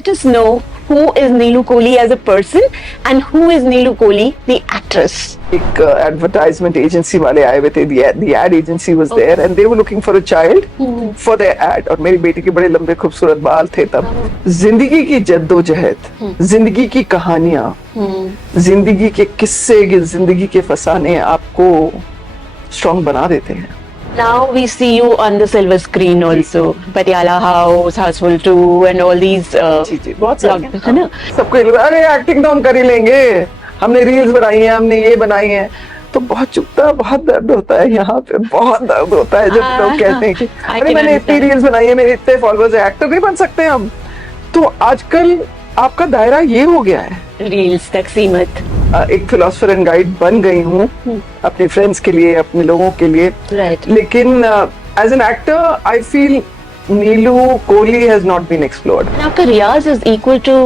Let us know who is Neelu Kohli as a person and who is Neelu Kohli, the actress. एक advertisement agency वाले आए हुए थे, the ad agency was there and they were looking for a child for their ad. और मेरी बेटी के बड़े लंबे खूबसूरत बाल थे तब. जिंदगी की जद्दोजहद, जिंदगी की कहानियां, जिंदगी के किस्से, जिंदगी के फसाने आपको स्ट्रॉन्ग बना देते हैं. Now we see you on the silver screen also. Patiala House, Houseful 2 and all these जी बहुत सारे है ना. सबको ये लगा अरे एक्टिंग तो हम कर ही लेंगे, हमने रील्स बनाई हैं, हमने ये बनाई हैं. तो बहुत चुभता है, बहुत दर्द होता है, यहाँ पे बहुत दर्द होता है जब लोग कहते हैं कि अरे मैंने इतनी रील्स बनाई है, मेरे इतने फॉलोअर्स है, एक्टर नहीं बन सकते हम. तो आजकल आपका दायरा ये हो गया है, रील्स तक सीमित. एक फिलोसोफर एंड गाइड बन गई हूँ अपने फ्रेंड्स के लिए, अपने लोगों के लिए. Right. लेकिन as an actor I feel Neelu Kohli has not been explored. आपका रियाज इज इक्वल टू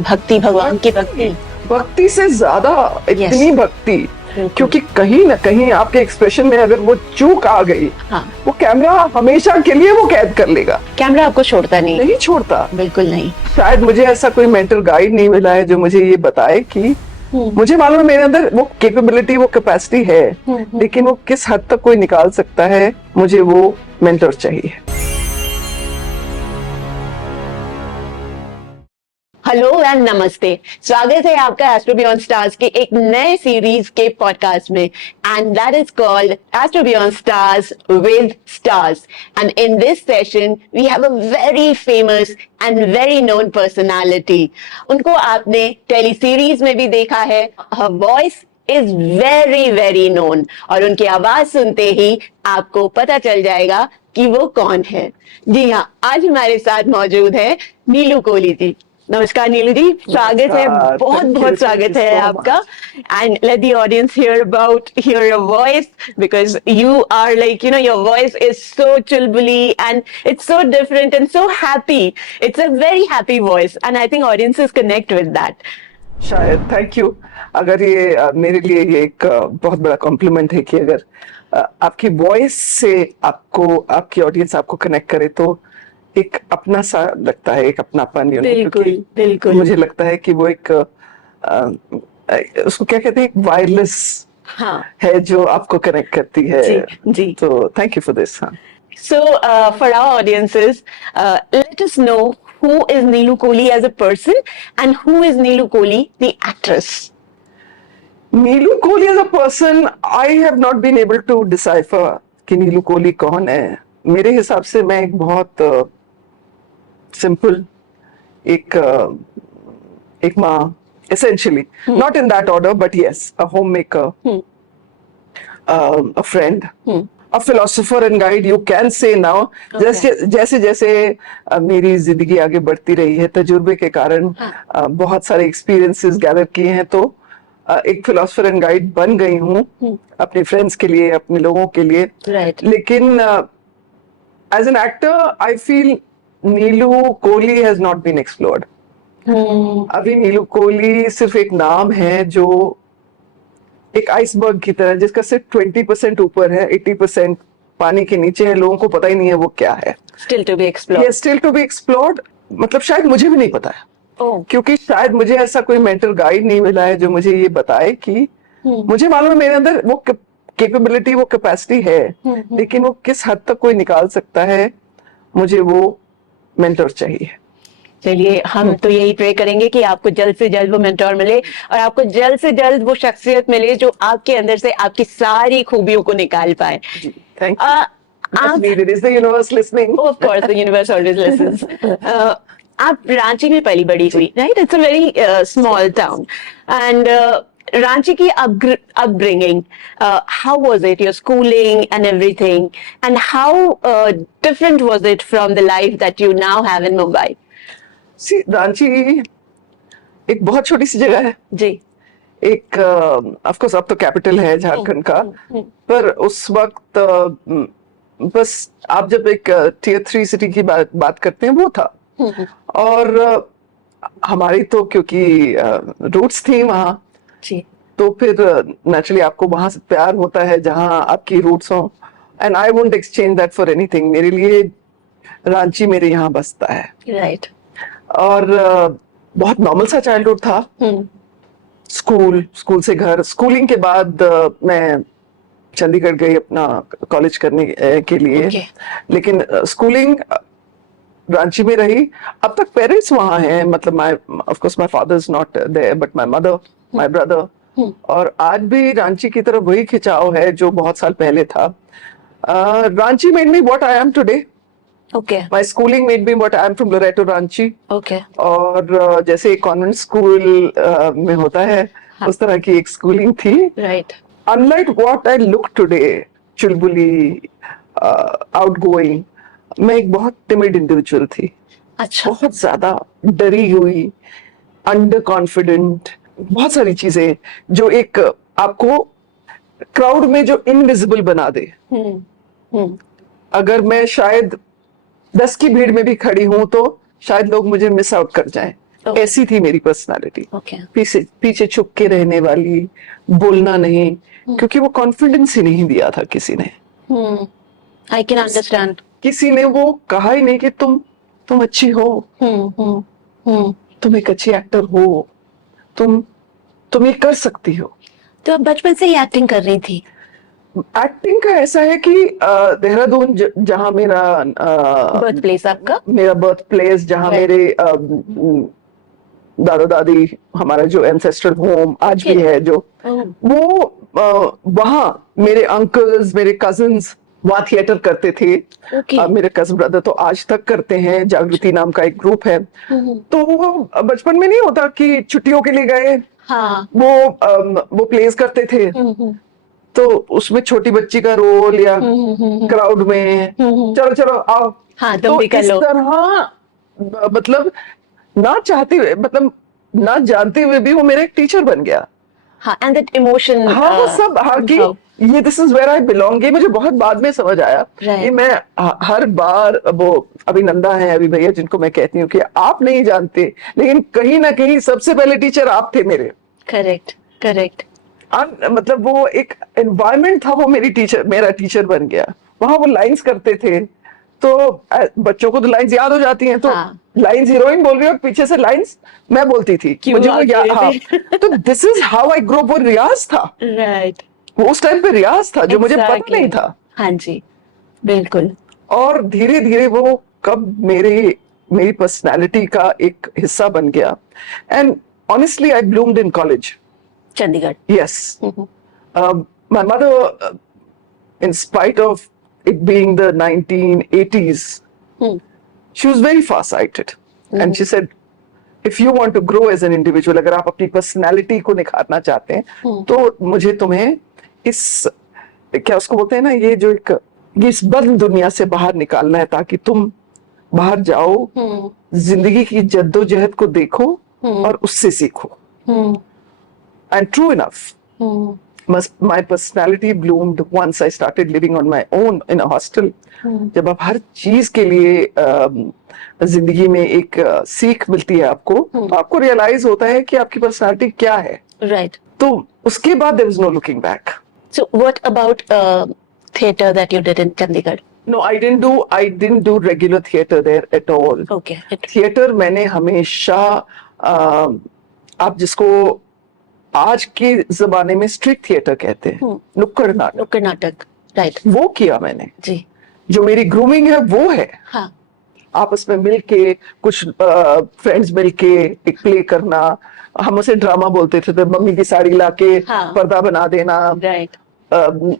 भक्ति, भगवान की भक्ति. भक्ति से ज्यादा इतनी भक्ति, क्योंकि कहीं ना कहीं आपके एक्सप्रेशन में अगर वो चूक आ गई, हाँ. वो कैमरा हमेशा के लिए वो कैद कर लेगा. कैमरा आपको छोड़ता नहीं छोड़ता, बिल्कुल नहीं. शायद मुझे ऐसा कोई मेंटल गाइड नहीं मिला है जो मुझे ये बताए कि मुझे मालूम है मेरे अंदर वो कैपेबिलिटी, वो कैपेसिटी है, लेकिन वो किस हद तक कोई निकाल सकता है, मुझे वो मेंटर चाहिए. हेलो एंड नमस्ते, स्वागत है आपका एस्ट्रो बियॉन्ड स्टार्स के एक नए सीरीज के पॉडकास्ट में, and that is called astro beyond stars with stars. And in this session we have a very famous and very known personality. उनको आपने टेली सीरीज में भी देखा है. Her voice is very very known और उनकी आवाज सुनते ही आपको पता चल जाएगा कि वो कौन है. जी हाँ, आज हमारे साथ मौजूद है नीलू कोहली जी. नमस्कार नीलू जी, स्वागत है, बहुत बहुत स्वागत है आपका. And let the audience hear your voice, because you are like, you know, your voice is so chulbuli and it's so different and so happy. It's a very happy voice and I think audiences connect with that. शायद, thank you. अगर ये मेरे लिए ये एक बहुत बड़ा complement है कि अगर आपकी वॉइस से आपको, आपकी ऑडियंस आपको कनेक्ट करे तो एक अपना सा लगता है, एक अपनापन. बिल्कुल बिल्कुल. मुझे लगता है कि वो एक उसको क्या कहते हैं, एक वायरलेस है जो आपको कनेक्ट करती है. जी. तो thank you for this. So for our audiences, let us know who is Neelu Kohli as a person and who is Neelu Kohli, the actress. Neelu Kohli as a person, I have not been able to decipher कि नीलू कोहली कौन है. मेरे हिसाब से मैं एक बहुत simple एक माँ, essentially, not in that order, but yes, a homemaker, a friend, a philosopher and guide, you can say now. जैसे जैसे मेरी जिंदगी आगे बढ़ती रही है, तजुर्बे के कारण बहुत सारे एक्सपीरियंसेस गैदर किए हैं, तो एक फिलोसोफर एंड गाइड बन गई हूँ अपने फ्रेंड्स के लिए, अपने लोगों के लिए. Right. लेकिन as an actor I feel Neelu Kohli has not been explored. अभी नीलू कोहली सिर्फ एक नाम है जो एक आइसबर्ग की तरह, जिसका सिर्फ 20% ऊपर है, 80% पानी के नीचे है. लोगों को पता ही नहीं है वो क्या है. Still to be explored. Yes, still to be explored. मतलब शायद मुझे भी नहीं पता है. क्योंकि शायद मुझे ऐसा कोई मेंटल गाइड नहीं मिला है जो मुझे ये बताए कि मुझे मालूम है मेरे अंदर वो कैपेबिलिटी, वो कैपेसिटी है, लेकिन वो किस हद तक कोई निकाल सकता है, मुझे वो मेंटर चाहिए. चलिए, हम तो यही प्रे करेंगे कि आपको जल्द से जल्द वो मेंटोर मिले और आपको जल्द से जल्द वो शख्सियत मिले जो आपके अंदर से आपकी सारी खूबियों को निकाल पाए. Thank you. Is the universe listening? Of course, the universe always listens. आप रांची में पली बड़ी हुई, right? It's a very small town. And Ranchi ki upbringing, how was it, your schooling and everything, and how different was it from the life that you now have in Mumbai? See, Ranchi एक बहुत छोटी सी जगह है जी. एक of course अब तो capital है झारखंड का, पर उस वक्त बस आप जब एक टियर 3 सिटी की बात करते हैं वो था. और हमारी तो क्योंकि रूट्स थी वहाँ, तो फिर नेचुरली आपको वहां से प्यार होता है जहां आपकी रूट्स हो. And I won't exchange that for anything. मेरे लिए रांची मेरे यहाँ बसता है. राइट. और बहुत नॉर्मल सा चाइल्डहुड था। स्कूल से घर, स्कूलिंग के बाद मैं चंडीगढ़ गई अपना कॉलेज करने के लिए। Okay. लेकिन स्कूलिंग रांची में रही। अब तक पेरेंट्स वहां हैं, मतलब my of course my father is not there but my mother, my brother. और आज भी रांची की तरफ वही खिंचाव है जो बहुत साल पहले था। Ranchi made me what I am today. Okay. My schooling made me what I am from Loreto Ranchi. Okay. और जैसे कॉन्वेंट स्कूल में होता है, उस तरह की एक स्कूलिंग थी। Right. Unlike what I look today, Chulbuli, outgoing, मैं एक बहुत टिमिड इंडिविजुअल थी। अच्छा। बहुत ज्यादा डरी हुई, अंडर कॉन्फिडेंट, बहुत सारी चीजें जो एक आपको क्राउड में जो इनविजिबल बना दे। अगर मैं शायद 10 की भीड़ में भी खड़ी हूं तो शायद लोग मुझे मिस आउट कर जाएं। Okay. ऐसी थी मेरी पर्सनालिटी। Okay. पीछे पीछे छुप के रहने वाली, बोलना नहीं, क्योंकि वो कॉन्फिडेंस ही नहीं दिया था किसी ने। I can understand. किसी ने वो कहा ही नहीं कि तुम अच्छी हो, तुम एक अच्छी एक्टर हो, तुम ये कर सकती हो। तो आप बचपन से ही एक्टिंग कर रही थी? एक्टिंग का ऐसा है कि देहरादून जहाँ मेरा बर्थ प्लेस आपका? मेरा बर्थ प्लेस, जहाँ Right. मेरे दादा दादी, हमारा जो एंसेस्ट्रल होम आज भी Okay. है, जो Oh. वो वहाँ मेरे अंकल्स, मेरे कजिन्स वहाँ थिएटर करते थे। Okay. मेरे कजिन ब्रदर तो आज तक करते हैं, जागृति नाम का एक ग्रुप है। तो वो बचपन में नहीं होता कि छुट्टियों के लिए गए, हाँ। वो प्लेस करते थे। तो उसमें छोटी बच्ची का रोल या क्राउड में चलो चलो आओ, हाँ, तुम तो भी कर इस लो। तरह मतलब ना चाहते हुए, मतलब ना जानते हुए भी वो मेरा एक टीचर बन गया। हाँ, एंड दैट इमोशन। हाँ वो सब, हाँ कि ये this is where I belong, ये मुझे बहुत बाद में समझ आया। Right. ये मैं हर बार, वो अभिनंदा है, अभी भैया जिनको मैं कहती हूँ कि आप नहीं जानते, लेकिन कहीं ना कहीं सबसे पहले टीचर आप थे मेरे। Correct, correct. मतलब वो एक एनवायरनमेंट था, वो मेरा टीचर बन गया। वहां वो लाइंस करते थे, तो बच्चों को तो लाइंस याद हो जाती हैं, तो हाँ। लाइंस हीरोइन बोल रही है और पीछे से लाइंस मैं बोलती थी, मुझे वो याद। हाँ, तो this is how I grow up. वो रियाज था, राइट। वो उस टाइम पे रियाज था जो मुझे पता नहीं था। हाँ जी, बिल्कुल। और धीरे धीरे वो कब मेरी पर्सनालिटी का एक हिस्सा बन गया। And honestly I bloomed in college, Chandigarh. yes. My mother, in spite of it being the 1980s, she was very far-sighted. And she said, if you want to grow as an individual, अगर आप अपनी personality को निखारना चाहते हैं, तो मुझे तुम्हें क्या उसको बोलते हैं ना, ये इस बंद दुनिया से बाहर निकालना है, ताकि तुम बाहर जाओ, जिंदगी की जद्दोजहद को देखो और उससे सीखो। And true enough, my personality bloomed once I started living on my own in a hostel. जब आप हर चीज के लिए जिंदगी में एक सीख मिलती है आपको, तो आपको रियलाइज होता है कि आपकी पर्सनालिटी क्या है। राइट। तो उसके बाद there was no looking back. So what about theater that you did in Chandigarh? No, I didn't do regular theater there at all. Okay. Theatre मैंने हमेशा आप जिसको आज के जमाने में स्ट्रीट थिएटर कहते हैं, नुक्कड़ नाटक। नुक्कड़ नाटक, राइट। वो किया मैंने जी। जो मेरी ग्रूमिंग है वो है। हाँ। आपस में मिलके कुछ फ्रेंड्स मिलके एक प्ले करना, हम उसे ड्रामा बोलते थे, तो मम्मी की साड़ी लाके हाँ। पर्दा बना देना, राइट।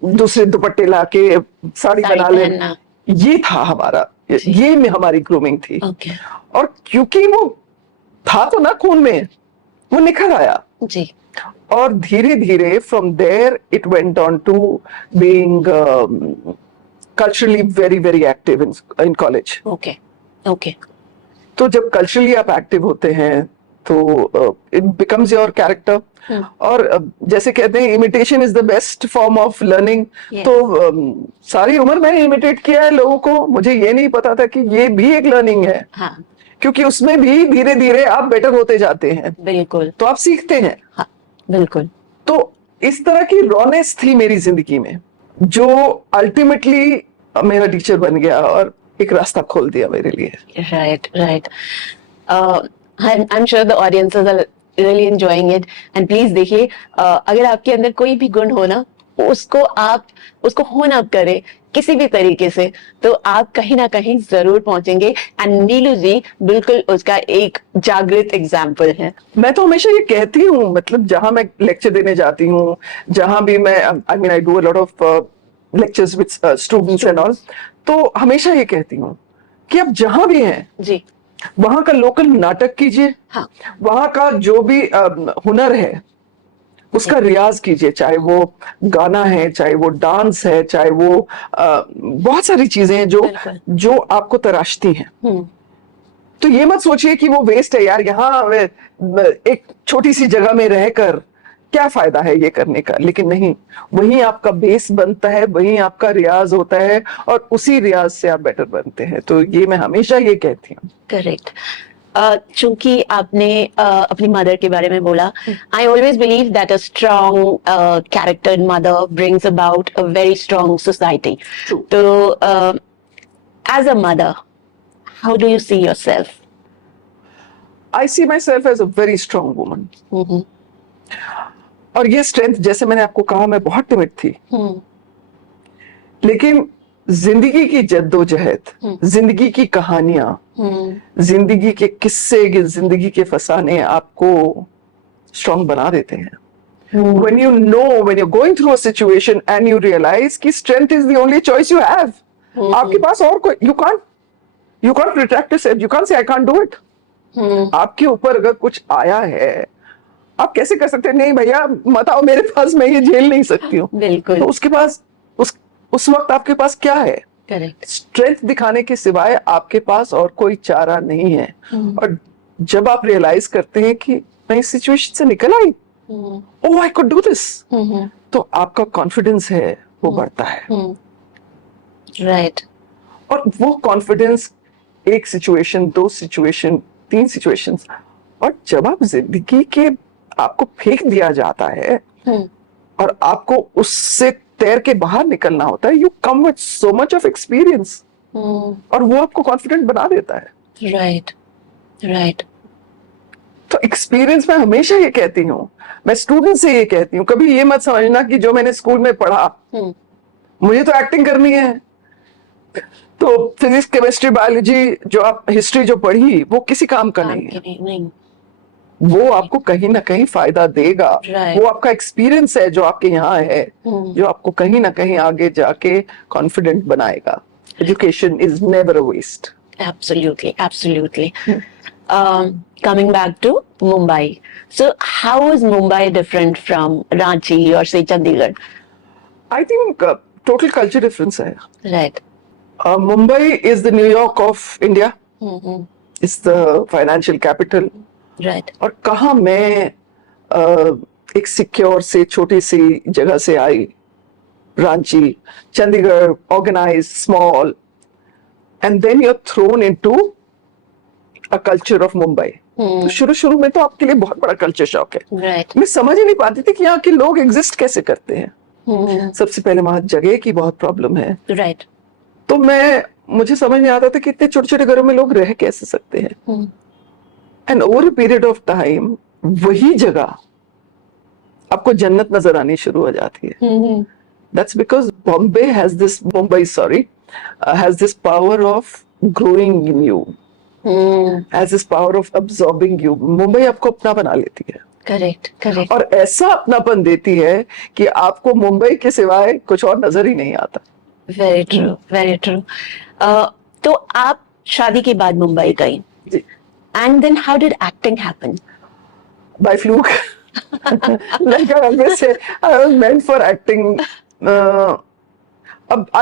दूसरे दुपट्टे लाके साड़ी बना लेना, ये था हमारा, ये में हमारी ग्रूमिंग थी। ओके। और क्योंकि वो था तो ना खून में, वो निखर आया जी। और धीरे धीरे from there it went on to being culturally very very active in college. Okay, okay. तो जब कल्चरली आप एक्टिव होते हैं तो इट बिकम्स योर कैरेक्टर। और जैसे कहते हैं imitation is the best form of learning. तो सारी उम्र मैंने इमिटेट किया है लोगों को, मुझे ये नहीं पता था कि ये भी एक लर्निंग है। हाँ। क्योंकि उसमें भी धीरे धीरे आप बेटर होते जाते हैं। बिल्कुल। तो आप सीखते हैं। हाँ, बिल्कुल। तो इस तरह की रॉनेस थी मेरी जिंदगी में, जो अल्टीमेटली मेरा टीचर बन गया और एक रास्ता खोल दिया मेरे लिए। Right, right. I'm sure the audiences are really enjoying it. And please देखिए, अगर आपके अंदर कोई भी गुण हो ना, उसको होन अप करें किसी भी तरीके से, तो आप कहीं ना कहीं जरूर पहुंचेंगे. एंड नीलू जी बिल्कुल उसका एक जागृत एग्जाम्पल है. मैं तो हमेशा ये कहती हूँ, मतलब जहां मैं लेक्चर देने जाती हूँ, जहां भी मैं, I mean I do a lot of lectures with students and all, तो हमेशा ये कहती हूँ कि आप जहां भी हैं जी. वहां का लोकल नाटक कीजिए. हाँ. वहां का जो भी हुनर है उसका रियाज कीजिए, चाहे वो गाना है, चाहे वो डांस है, चाहे वो बहुत सारी चीजें हैं जो आपको तराशती हैं. तो ये मत सोचिए कि वो वेस्ट है यार, यहाँ एक छोटी सी जगह में रहकर क्या फायदा है ये करने का. लेकिन नहीं, वहीं आपका बेस बनता है, वहीं आपका रियाज होता है, और उसी रियाज से आप बेटर बनते हैं. तो ये मैं हमेशा ये कहती हूँ. करेक्ट. चूंकि आपने अपनी मदर के बारे में बोला, I always believe that a strong character mother brings about a very strong society. तो as a mother, how do you see yourself? I see myself as a very strong woman. और ये strength, जैसे मैंने आपको कहा, मैं बहुत timid थी, लेकिन जिंदगी की जद्दोजहद, जिंदगी की कहानियां, जिंदगी के किस्से, जिंदगी के फसाने आपको स्ट्रॉन्ग बना देते हैं. when you're going through a situation and you realize कि strength is the only choice you have. आपके पास और कोई, you can't retract yourself, you can't say I can't do it. आपके ऊपर अगर कुछ आया है, आप कैसे कर सकते हैं नहीं भैया मत आओ मेरे पास, मैं ये झेल नहीं सकती हूँ. बिल्कुल. तो उसके पास उस वक्त आपके पास क्या है? करेक्ट. स्ट्रेंथ दिखाने के सिवाय आपके पास और कोई चारा नहीं है. और जब आप रियलाइज करते हैं कि मैं इस सिचुएशन से निकल आई, ओह आई कुड डू दिस, तो आपका कॉन्फिडेंस है वो बढ़ता है. राइट. और वो कॉन्फिडेंस एक सिचुएशन, 2 सिचुएशन, 3 सिचुएशंस, और जब आप जिंदगी के आपको फेंक दिया जाता है और आपको उससे तैर के बाहर निकलना होता है, you come with so much of experience, और वो आपको कॉन्फिडेंट बना देता है. राइट. राइट. तो एक्सपीरियंस, मैं हमेशा ये कहती हूँ, मैं स्टूडेंट से ये कहती हूँ, कभी ये मत समझना कि जो मैंने स्कूल में पढ़ा, मुझे तो एक्टिंग करनी है, तो फिजिक्स, केमिस्ट्री, बायोलॉजी, जो आप हिस्ट्री जो पढ़ी, वो किसी काम का नहीं है. नहीं. वो आपको कहीं ना कहीं फायदा देगा. वो आपका एक्सपीरियंस है जो आपके यहाँ है, जो आपको कहीं ना कहीं आगे जाके कॉन्फिडेंट बनाएगा. Education is never a waste. Absolutely, absolutely. Coming back to Mumbai. So how is Mumbai different from Ranchi or say Chandigarh? I think total culture difference है. Right. Mumbai is the New York of India. It's the financial capital. Right. और कहाँ मैं एक secure से छोटी सी जगह से आई, Ranchi, Chandigarh, organized, small, and then you're thrown into a culture of Mumbai. तो शुरू में तो आपके लिए बहुत बड़ा कल्चर शॉक है. Right. मैं समझ ही नहीं पाती थी कि यहाँ के लोग एग्जिस्ट कैसे करते हैं. सबसे पहले वहां जगह की बहुत प्रॉब्लम है. Right. तो मुझे समझ नहीं आता था कि इतने छोटे छोटे घरों में लोग रह कैसे सकते हैं. And over a period of time वही जगह आपको जन्नत नजर आनी शुरू हो जाती है. That's because Bombay has this, Mumbai sorry, has this power of growing in you, has this power of absorbing you. Mumbai आपको अपना बना लेती है. करेक्ट. करेक्ट. और ऐसा अपनापन देती है कि आपको मुंबई के सिवाय कुछ और नजर ही नहीं आता. Very true, very true. तो आप शादी के बाद मुंबई गई. And then how did acting happen? By fluke. Like I always say, I was meant for acting.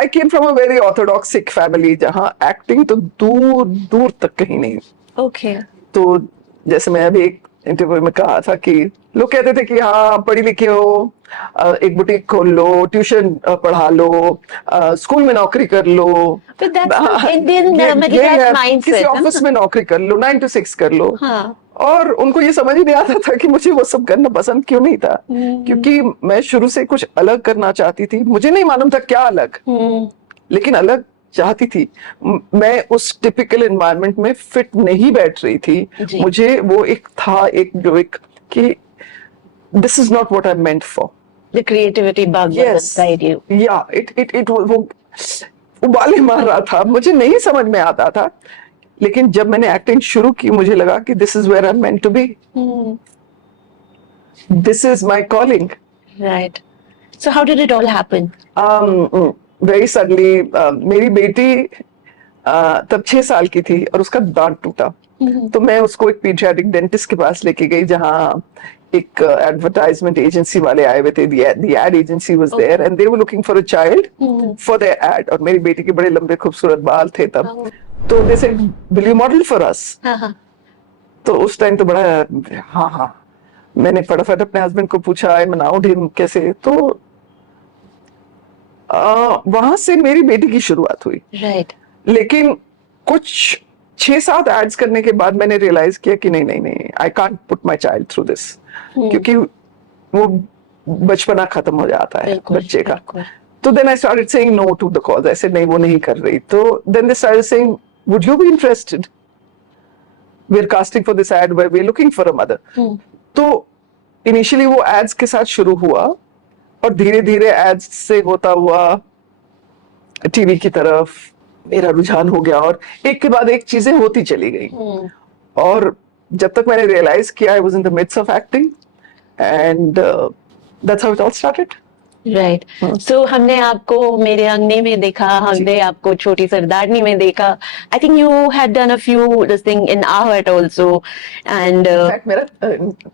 I came from a very orthodox Sikh family जहाँ acting तो दूर दूर तक कहीं नहीं. Okay. तो जैसे मैं अभी एक इंटरव्यू में कहा था कि लोग कहते थे कि हाँ पढ़ी लिखे हो, एक बुटीक खोल लो, ट्यूशन पढ़ा लो, स्कूल में नौकरी कर लो, But that's Indian middle class mindset. किसी ऑफिस में नौकरी कर लो, 9 to 6 कर लो. हाँ. और उनको ये समझ ही नहीं आता था कि मुझे वो सब करना पसंद क्यों नहीं था. क्योंकि मैं शुरू से कुछ अलग करना चाहती थी. मुझे नहीं मालूम था क्या अलग, लेकिन अलग चाहती थी। मैं उस टिपिकल एनवायरनमेंट में फिट नहीं बैठ रही थी। जी। मुझे वो एक था, एक जो एक कि this is not what I meant for. The creativity bug was yes, inside you. या इट वो उबाले मार रहा था, मुझे नहीं समझ में आता था। लेकिन जब मैंने एक्टिंग शुरू की मुझे लगा कि this is where I am meant to be, this is my calling. Right. So how did it all happen? Very suddenly मेरी बेटी तब 6 साल की थी और उसका दांत टूटा। तो मैं उसको एक पीडियाट्रिक डेंटिस्ट के पास लेके गई, जहाँ एक एडवर्टाइजमेंट एजेंसी वाले आए हुए थे। the ad agency was there and they were looking for a child for their ad। और मेरी बेटी के बड़े लंबे खूबसूरत बाल थे तब। Oh. तो they said will you model for us? Uh-huh. तो उस टाइम तो बड़ा हाँ हाँ, मैंने फटाफट अपने हस्बैंड को पूछा आई मनाउड हिम कैसे। तो वहां से मेरी बेटी की शुरुआत हुई। Right. लेकिन कुछ 6-7 एड्स करने के बाद मैंने रियलाइज किया कि नहीं नहीं नहीं, I can't put my child through this, क्योंकि वो बचपना खत्म हो जाता है बिल्कुल, बच्चे का। बिल्कुल। तो then I started saying no to the cause, ऐसे नहीं वो नहीं कर रही। तो then they started saying would you be interested, we are casting for this ad where we are looking for a mother. तो इनिशियली वो एड्स के साथ शुरू हुआ और धीरे धीरे एड्स से होता हुआ टीवी की तरफ मेरा रुझान हो गया और एक के बाद एक चीजें होती चली गई। और जब तक मैंने रियलाइज किया I was in the midst of acting and that's how it all started. Right. So हमने आपको मेरे अंगने में देखा, हमने आपको छोटी सरदारनी में देखा। I think you had done a few this thing in art also and in fact मेरा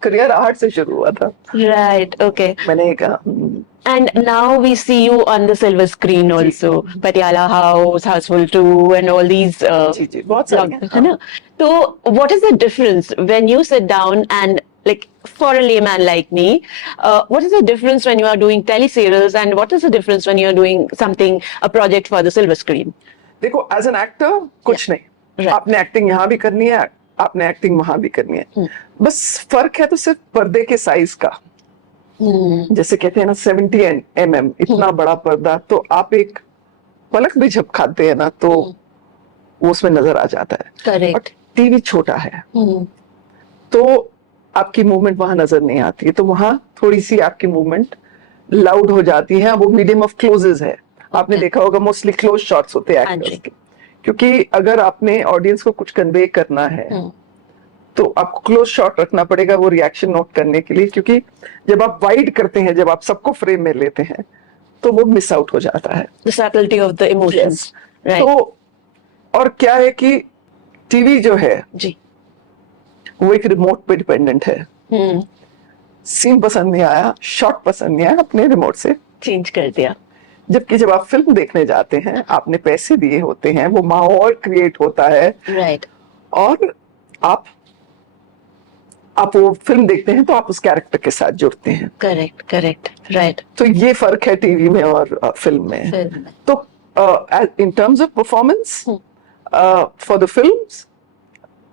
करियर आर्ट से शुरू हुआ था। Right, okay. मैंने कहा And now we see you on the silver screen also, Patiala House, Houseful 2, and all these. जी जी बहुत सारे है ना? So, what is the difference when you sit down and like for a layman like me, what is the difference when you are doing teleserials and what is the difference when you are doing something, a project for the silver screen? देखो as an actor कुछ नहीं, Right. आपने acting यहाँ भी करनी है, आपने acting वहां भी करनी है। बस फर्क है तो सिर्फ पर्दे के साइज का। जैसे कहते हैं ना 70 mm इतना बड़ा पर्दा, तो आप एक पलक भी झपकाते हैं ना तो वो उसमें नजर आ जाता है। Correct. और टीवी छोटा है तो आपकी मूवमेंट वहां नजर नहीं आती है, तो वहां थोड़ी सी आपकी मूवमेंट लाउड हो जाती है। वो मीडियम ऑफ क्लोजेस है, आपने देखा होगा मोस्टली क्लोज शॉट्स होते हैं एक्टर्स के, क्योंकि अगर आपने ऑडियंस को कुछ कन्वे करना है तो आपको क्लोज शॉट रखना पड़ेगा वो रिएक्शन नोट करने के लिए, क्योंकि जब आप वाइड करते हैं, जब आप सबको फ्रेम में लेते हैं तो वो मिस आउट हो जाता है। The subtlety of the emotions. Right. तो और क्या है कि टीवी जो है जी। वो एक रिमोट पे डिपेंडेंट है। सीन पसंद नहीं आया, शॉट पसंद नहीं आया, अपने रिमोट से चेंज कर दिया। जबकि जब आप फिल्म देखने जाते हैं आपने पैसे दिए होते हैं, वो माहौल क्रिएट होता है राइट। और आप वो फिल्म देखते हैं तो आप उस कैरेक्टर के साथ जुड़ते हैं। Correct, correct, right. तो ये फर्क है टीवी में और फिल्म में। तो in terms of performance for the films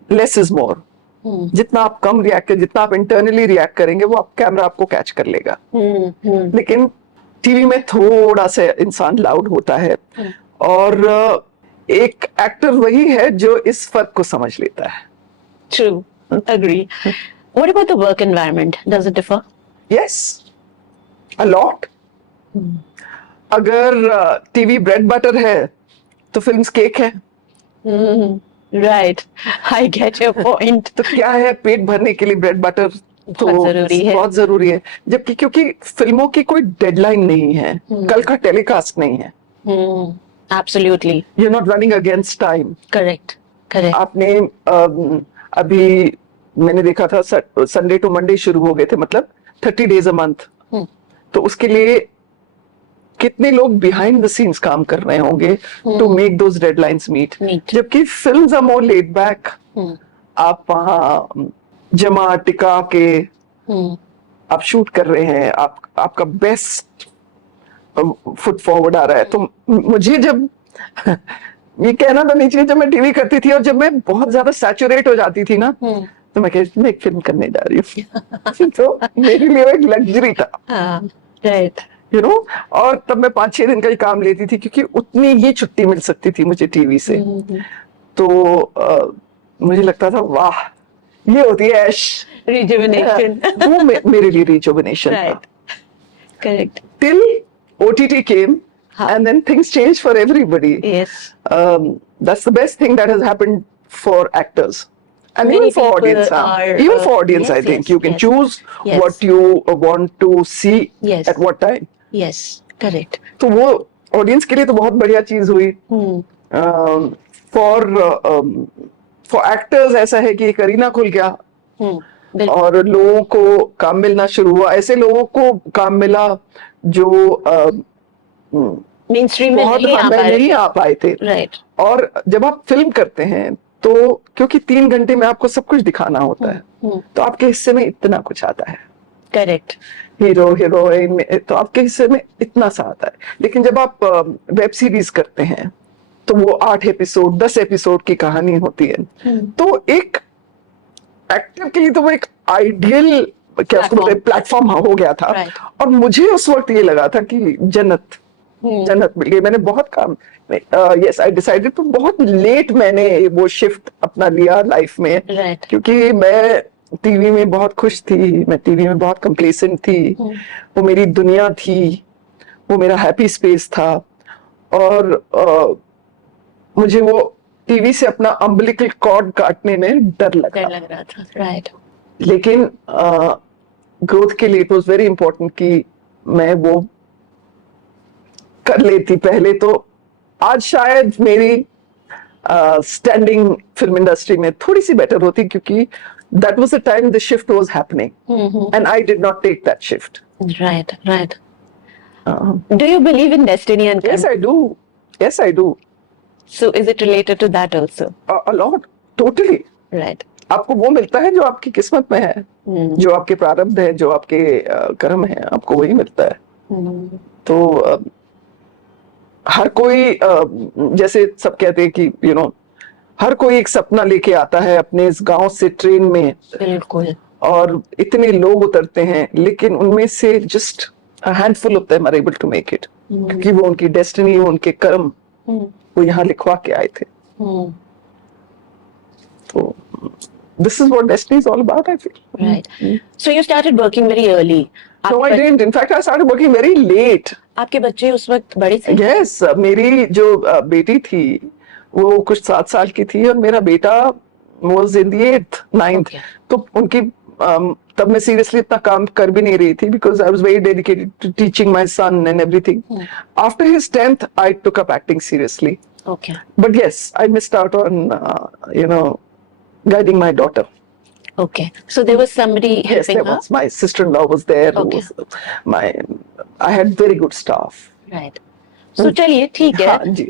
less is more. जितना आप कम रिएक्ट करें, जितना आप इंटरनली रिएक्ट करेंगे वो आप कैमरा आपको कैच कर लेगा। लेकिन टीवी में थोड़ा सा इंसान लाउड होता है और एक एक्टर वही है जो इस फर्क को समझ लेता है। True, agree. What about the work environment? Does it differ? Yes, a lot. अगर टीवी ब्रेड बटर है तो फिल्म्स केक है। Right, I get your point. तो क्या है, पेट भरने के लिए ब्रेड बटर तो बहुत जरूरी है। बहुत जरूरी है। जबकि क्योंकि फिल्मों की कोई डेडलाइन नहीं है, कल का टेलीकास्ट नहीं है। Absolutely. You're not running against time. Correct, correct. आपने अभी मैंने देखा था संडे टू मंडे शुरू हो गए थे, मतलब 30 days a month। तो उसके लिए कितने लोग बिहाइंड द सीन्स काम कर रहे होंगे to make those deadlines meet. जबकि films are more laid back, आप वहां जमा टिका के आप शूट कर रहे हैं, आपका बेस्ट फुट फॉरवर्ड आ रहा है। तो मुझे जब ये कहना तो नहीं चाहिए, जब मैं टीवी करती थी और जब मैं बहुत ज्यादा सैचुरेट हो जाती थी ना तो मैं कहती थी मैं एक फिल्म करने जा रही हूँ। तो मेरे लिए एक लग्जरी था। राइट। यू नो, और तब मैं 5-6 दिन का ही काम लेती थी क्योंकि उतनी ही छुट्टी मिल सकती थी मुझे टीवी से। तो मुझे लगता था वाह, ये होती है ऐश। रिजुविनेशन। वो मेरे लिए रिजुविनेशन था। Right, correct. Till OTT came, हाँ. and then things changed for everybody. Yes. That's the best thing that has happened for actors, and Many even for people audience. are, Even for audience, yes, I think yes, you can yes. choose Yes. what you want to see Yes. at what time. Yes, correct. तो वो audience के लिए तो बहुत बढ़िया चीज हुई। For for actors ऐसा है कि एक अरीना खुल गया बिल्कुल। और लोगों को काम मिलना शुरू हुआ। ऐसे लोगों को काम मिला जो मेन स्ट्रीम में बहुत नहीं आ पाए थे। राइट। और जब आप फिल्म करते हैं तो क्योंकि 3 घंटे में आपको सब कुछ दिखाना होता है, तो आपके हिस्से में इतना कुछ आता है। करेक्ट। हीरो हीरोइन तो आपके हिस्से में इतना सा आता है। लेकिन जब आप वेब सीरीज करते हैं तो वो 8 एपिसोड 10 एपिसोड की कहानी होती है। तो एक एक्टर के लिए तो वो एक आइडियल क्या उसको बोलते हैं प्लेटफॉर्म हो गया था। और मुझे उस वक्त ये लगा था कि जन्नत मिल गई। मैंने बहुत काम, यस आई डिसाइडेड, तो बहुत लेट मैंने वो शिफ्ट अपना लिया लाइफ में। क्योंकि मैं टीवी में बहुत खुश थी, मैं टीवी में बहुत कंप्लेसेंट थी। वो मेरी दुनिया थी, वो मेरा हैप्पी स्पेस था। और मुझे वो टीवी से अपना अम्बिलिकल कॉर्ड काटने में डर लग रहा था। राइट। लेकिन ग्रोथ के लिए इट वाज वेरी इंपॉर्टेंट कि मैं वो कर लेती पहले। तो आज शायद मेरी स्टैंडिंग फिल्म इंडस्ट्री में थोड़ी सी बेटर होती, क्योंकि that was the time the shift was happening, and I did not take that shift. Right. Do you believe in destiny and karma? Yes, I do. So is it related to that also? A lot, totally. Right. आपको वो मिलता है जो आपकी किस्मत में है, जो आपके प्रारब्ध है, जो आपके कर्म है, आपको वही मिलता है। तो हर कोई जैसे सब कहते हैं कि हर कोई एक सपना लेके आता है अपने इस गांव से ट्रेन में। बिल्कुल। और इतने लोग उतरते हैं, लेकिन उनमें से just a handful of them are able to make it, क्योंकि वो उनकी डेस्टिनी, उनके कर्म वो यहाँ लिखवा के आए थे। तो this is what destiny is all about, I feel. Right. So you started working very early. No, I didn't. In fact, I started working very late. आपके बच्चे उस वक्त बड़े थे? Yes, मेरी जो बेटी थी वो कुछ 7 साल की थी, और मेरा बेटा was in the 8th, 9th. तो उनकी तब मैं सीरियसली इतना काम कर भी नहीं रही थी, because I was very dedicated to teaching my son and everything. After his 10th, I took up acting seriously. Okay. But yes, I missed out on guiding my daughter. Okay. So there was somebody helping her? Yes, my sister-in-law was there. Okay. I had very good staff. Right. So चलिए ठीक है। हाँ जी।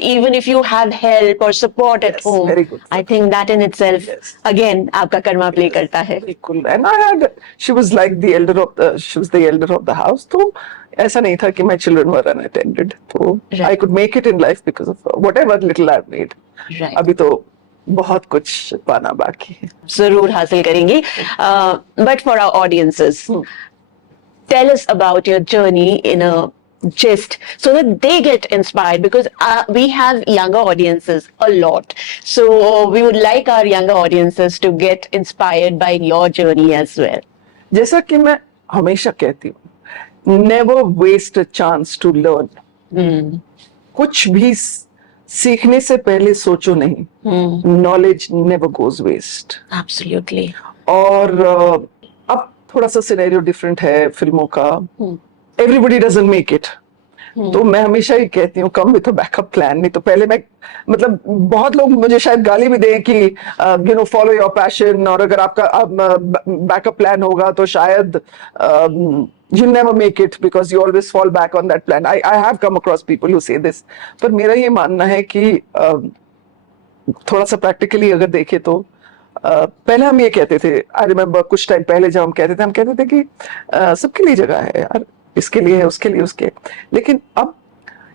Even if you have help or support at home, very good. I think that in itself, again, आपका Karma play करता है। बिल्कुल। And she was like the elder of the house. तो ऐसा नहीं था कि my children were unattended. तो I could make it in life because of whatever little I've made. Right. अभी तो बहुत कुछ पाना बाकी है। जरूर हासिल करेंगी। But for our audiences, tell us about your journey in a gist so that they get inspired, because we have younger audiences a lot. So we would like our younger audiences to get inspired by your journey as well. जैसा कि मैं हमेशा कहती हूँ, never waste a chance to learn. कुछ भी सीखने से पहले सोचो नहीं। Knowledge never goes waste. Absolutely. और अब थोड़ा सा सिनेरियो डिफरेंट है फिल्मों का। Everybody doesn't make it. तो मैं हमेशा ही कहती हूँ come with a backup plan. नहीं तो पहले मैं मतलब बहुत लोग मुझे शायद गाली भी दें कि फॉलो योर पैशन, और अगर आपका बैकअप प्लान होगा तो शायद you never make it because you always fall back on that plan. I have come across people who say this. पर मेरा ये मानना है कि थोड़ा सा प्रैक्टिकली अगर देखें तो पहले हम ये कहते थे, आई रिमेम्बर कुछ टाइम पहले जब हम कहते थे कि सबके लिए जगह है यार, इसके लिए है, उसके लिए उसके। लेकिन अब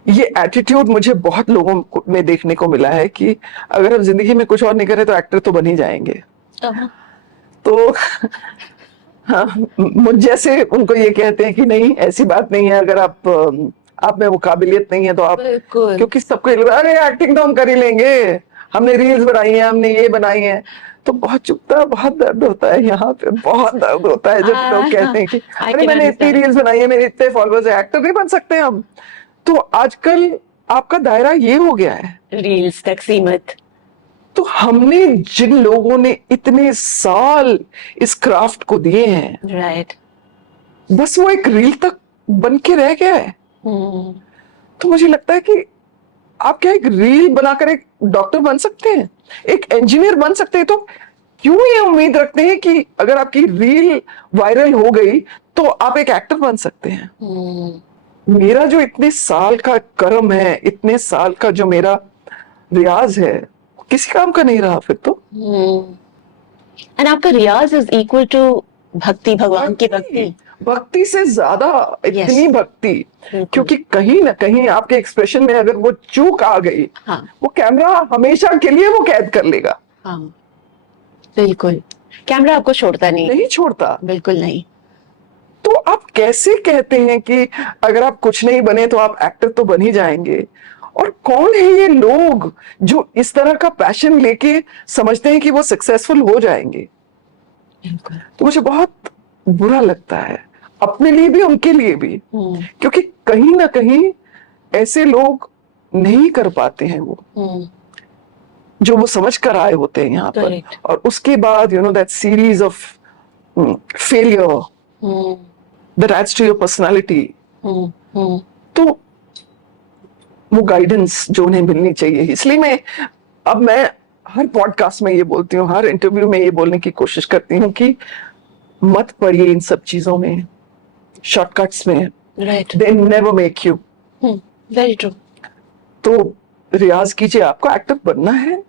ये एटीट्यूड मुझे बहुत लोगों में देखने को मिला है कि अगर हम जिंदगी में कुछ और नहीं करें तो एक्टर तो बन ही जाएंगे। तो हाँ, मुझ जैसे उनको ये कहते हैं कि नहीं ऐसी बात नहीं है, अगर आप में वो काबिलियत नहीं है तो आप, बिल्कुल। क्योंकि सबको ये लगता है, अरे एक्टिंग तो हम कर ही लेंगे, हमने रील्स बनाई है, हमने ये बनाई है। तो बहुत चुभता है, बहुत दर्द होता है, यहाँ पे बहुत दर्द होता है जब लोग कहते हैं कि आई अरे कैन मैंने इतनी अंडरस्टैंड। रील्स बनाई है, मेरे इतने फॉलोअर्स है, एक्टर नहीं बन सकते हम। तो आजकल आपका दायरा ये हो गया है। रील्स तक सीमित। तो हमने जिन लोगों ने इतने साल इस क्राफ्ट को दिए हैं, राइट। बस वो एक रील तक बन के रह गया है। तो मुझे लगता है कि आप क्या एक रील बनाकर एक डॉक्टर बन सकते हैं, एक इंजीनियर बन सकते हैं? तो क्यों ये उम्मीद रखते हैं कि अगर आपकी रील वायरल हो गई तो आप एक एक्टर बन सकते हैं? मेरा जो इतने साल का कर्म है, इतने साल का जो मेरा रियाज है, किसी काम का नहीं रहा फिर तो। एंड आपका रियाज इज इक्वल टू भक्ति, भगवान की भक्ति। भक्ति से ज्यादा इतनी Yes. भक्ति, बिल्कुल। क्योंकि कहीं ना कहीं आपके एक्सप्रेशन में अगर वो चूक आ गई, हाँ। वो कैमरा हमेशा के लिए वो कैद कर लेगा, हाँ, बिल्कुल। कैमरा आपको छोड़ता नहीं। नहीं छोड़ता। बिल्कुल नहीं। तो आप कैसे कहते हैं कि अगर आप कुछ नहीं बने तो आप एक्टर तो बन ही जाएंगे? और कौन है ये लोग जो इस तरह का पैशन लेके समझते हैं कि वो सक्सेसफुल हो जाएंगे? बिल्कुल। तो मुझे बहुत बुरा लगता है, अपने लिए भी उनके लिए भी, क्योंकि कहीं ना कहीं ऐसे लोग नहीं कर पाते हैं वो जो वो समझ कर आए होते हैं यहाँ पर। Correct. और उसके बाद that series of failure that adds to your personality. तो वो गाइडेंस जो उन्हें मिलनी चाहिए, इसलिए मैं हर पॉडकास्ट में ये बोलती हूँ, हर इंटरव्यू में ये बोलने की कोशिश करती हूँ कि मत पड़िए इन सब चीजों में, शॉर्टकट्स में। Right. They never make you. Very true. तो रियाज कीजिए, आपको एक्टर बनना है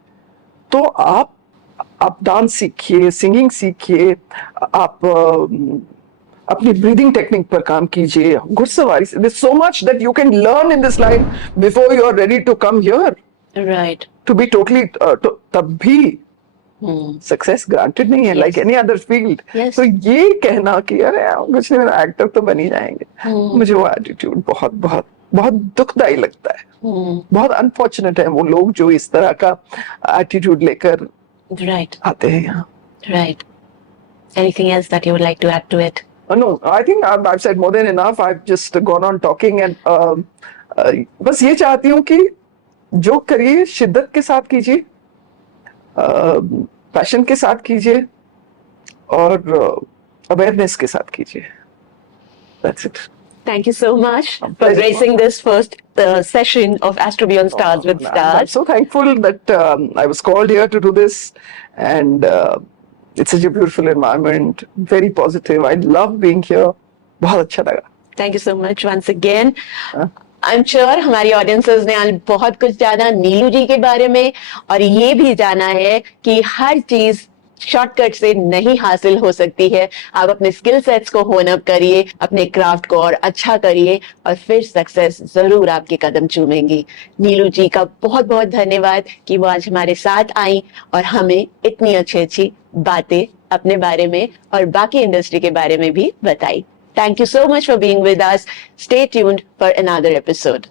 तो आप डांस सीखिए, सिंगिंग सीखिए, आप अपनी ब्रीदिंग टेक्निक पर काम कीजिए, घुड़सवारी, there's so much that you can learn in this line before you are ready to come here right. to be totally तब भी सक्सेस ग्रांटेड नहीं है, like any other field. Yes. तो ये कहना कि अरे कुछ नहीं, एक्टर तो बन ही जाएंगे, मुझे वो एटीट्यूड बहुत बहुत बहुत दुखदाई लगता है। बहुत अनफॉर्चुनेट है वो लोग जो इस तरह का एटीट्यूड लेकर राइट। आते हैं यहाँ। Right. Anything else that you would like to add to it? No, I think I've said more than enough. I've just gone on talking and बस ये चाहती हूँ कि जो करिए शिद्दत के साथ कीजिए, पैशन के साथ कीजिए और अवेयरनेस के साथ कीजिए। That's it. Thank you so much for pleasure. gracing this first session of Astro Beyond Stars with I'm Stars. so thankful that I was called here to do this, and it's such a beautiful environment, very positive. I love being here. बहुत अच्छा लगा। Thank you so much once again. I'm sure हमारी audiences ने आज बहुत कुछ जाना नीलू जी के बारे में, और ये भी जाना है कि हर चीज शॉर्टकट से नहीं हासिल हो सकती है। आप अपने स्किल सेट्स को होन अप करिए, अपने क्राफ्ट को और अच्छा करिए, और फिर सक्सेस जरूर आपके कदम चूमेंगी। नीलू जी का बहुत बहुत धन्यवाद कि वो आज हमारे साथ आई और हमें इतनी अच्छी अच्छी बातें अपने बारे में और बाकी इंडस्ट्री के बारे में भी बताई। Thank you so much for being with us. Stay tuned for another episode.